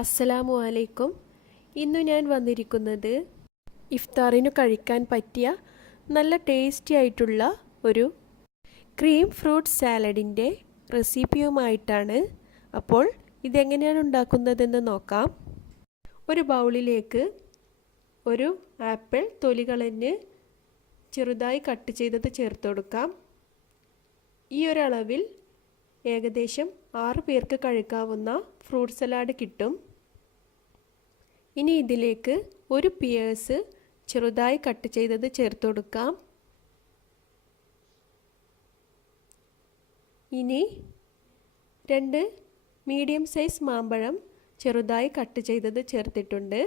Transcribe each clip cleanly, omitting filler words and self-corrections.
അസ്സലാമു അലൈക്കും. ഇന്നു ഞാൻ വന്നിരിക്കുന്നത് ഇഫ്താറിനു കഴിക്കാൻ പറ്റിയ നല്ല ടേസ്റ്റി ആയിട്ടുള്ള ഒരു ക്രീം ഫ്രൂട്ട് സാലഡിൻ്റെ റെസിപ്പിയുമായിട്ടാണ്. അപ്പോൾ ഇതെങ്ങനെയാണ് ഉണ്ടാക്കുന്നതെന്ന് നോക്കാം. ഒരു ബൗളിലേക്ക് ഒരു ആപ്പിൾ തൊലി കളഞ്ഞ് ചെറുതായി കട്ട് ചെയ്തത് ചേർത്ത് കൊടുക്കാം. ഈ ഒരളവിൽ ഏകദേശം 6 പേർക്ക് കഴിക്കാവുന്ന ഫ്രൂട്ട് സലാഡ് കിട്ടും. ഇനി ഇതിലേക്ക് ഒരു പിയേഴ്സ് ചെറുതായി കട്ട് ചെയ്തത് ചേർത്ത് കൊടുക്കാം. ഇനി 2 മീഡിയം സൈസ് മാമ്പഴം ചെറുതായി കട്ട് ചെയ്തത് ചേർത്തിട്ടുണ്ട്.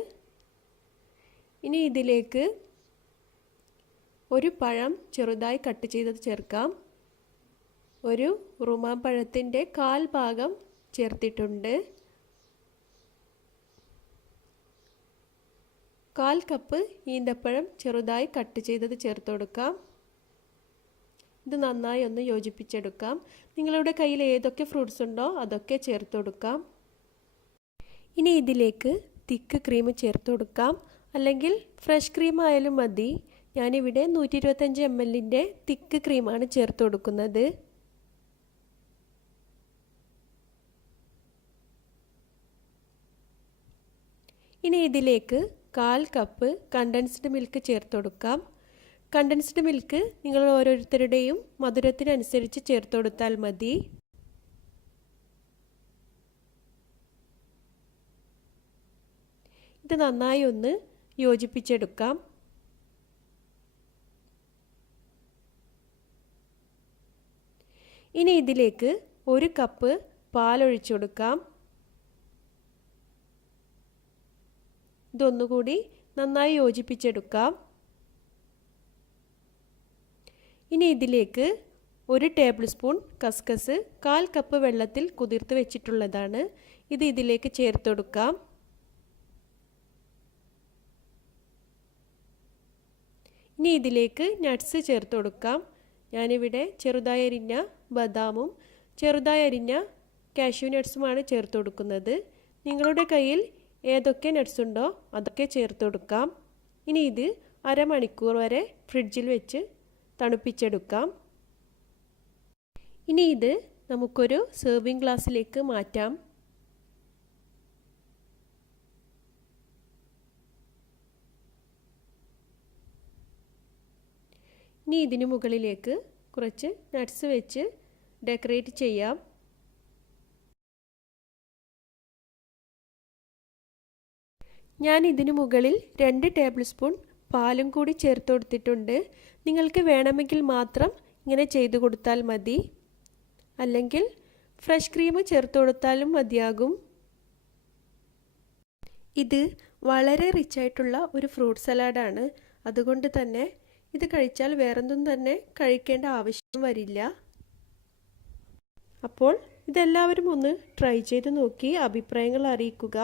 ഇനി ഇതിലേക്ക് ഒരു പഴം ചെറുതായി കട്ട് ചെയ്തത് ചേർക്കാം. ഒരു റുമാൻ പഴത്തിൻ്റെ 1/4 ഭാഗം ചേർത്തിട്ടുണ്ട്. 1/4 കപ്പ് ഈന്തപ്പഴം ചെറുതായി കട്ട് ചെയ്തത് ചേർത്ത് കൊടുക്കാം. ഇത് നന്നായി ഒന്ന് യോജിപ്പിച്ചെടുക്കാം. നിങ്ങളുടെ കയ്യിൽ ഏതൊക്കെ ഫ്രൂട്ട്സ് ഉണ്ടോ അതൊക്കെ ചേർത്ത് കൊടുക്കാം. ഇനി ഇതിലേക്ക് തിക്ക് ക്രീം ചേർത്ത് കൊടുക്കാം. അല്ലെങ്കിൽ ഫ്രഷ് ക്രീം ആയാലും മതി. ഞാനിവിടെ 125 ml തിക്ക് ക്രീമാണ് ചേർത്ത് കൊടുക്കുന്നത്. ഇനി ഇതിലേക്ക് 1/4 കപ്പ് കണ്ടൻസ്ഡ് മിൽക്ക് ചേർത്ത് കൊടുക്കാം. കണ്ടൻസ്ഡ് മിൽക്ക് നിങ്ങൾ ഓരോരുത്തരുടെയും മധുരത്തിനനുസരിച്ച് ചേർത്ത് കൊടുത്താൽ മതി. ഇത് നന്നായി ഒന്ന് യോജിപ്പിച്ചെടുക്കാം. ഇനി ഇതിലേക്ക് 1 കപ്പ് പാൽ ഒഴിച്ചു കൊടുക്കാം. ഇതൊന്നുകൂടി നന്നായി യോജിപ്പിച്ചെടുക്കാം. ഇനി ഇതിലേക്ക് 1 ടേബിൾ സ്പൂൺ കസ്കസ് 1/4 കപ്പ് വെള്ളത്തിൽ കുതിർത്ത് വെച്ചിട്ടുള്ളതാണ്. ഇത് ഇതിലേക്ക് ചേർത്ത് കൊടുക്കാം. ഇനി ഇതിലേക്ക് നട്ട്സ് ചേർത്ത് കൊടുക്കാം. ഞാനിവിടെ ചെറുതായി അരിഞ്ഞ ബദാമും ചെറുതായി അരിഞ്ഞ കാഷ്യൂ നട്ട്സുമാണ് ചേർത്ത് കൊടുക്കുന്നത്. നിങ്ങളുടെ കയ്യിൽ ഏതൊക്കെ നട്ട്സ് ഉണ്ടോ അതൊക്കെ ചേർത്ത് കൊടുക്കാം. ഇനി ഇത് അരമണിക്കൂർ വരെ ഫ്രിഡ്ജിൽ വെച്ച് തണുപ്പിച്ചെടുക്കാം. ഇനി ഇത് നമുക്കൊരു സെർവിങ് ഗ്ലാസ്സിലേക്ക് മാറ്റാം. ഇനി ഇതിനു മുകളിലേക്ക് കുറച്ച് നട്ട്സ് വെച്ച് ഡെക്കറേറ്റ് ചെയ്യാം. ഞാൻ ഇതിനു മുകളിൽ 2 ടേബിൾ സ്പൂൺ പാലും കൂടി ചേർത്ത് കൊടുത്തിട്ടുണ്ട്. നിങ്ങൾക്ക് വേണമെങ്കിൽ മാത്രം ഇങ്ങനെ ചെയ്തു കൊടുത്താൽ മതി. അല്ലെങ്കിൽ ഫ്രഷ് ക്രീം ചേർത്ത് കൊടുത്താലും മതിയാകും. ഇത് വളരെ റിച്ച് ആയിട്ടുള്ള ഒരു ഫ്രൂട്ട് സലാഡാണ്. അതുകൊണ്ട് തന്നെ ഇത് കഴിച്ചാൽ വേറൊന്നും തന്നെ കഴിക്കേണ്ട ആവശ്യം വരില്ല. അപ്പോൾ ഇതെല്ലാവരും ഒന്ന് ട്രൈ ചെയ്ത് നോക്കി അഭിപ്രായങ്ങൾ അറിയിക്കുക.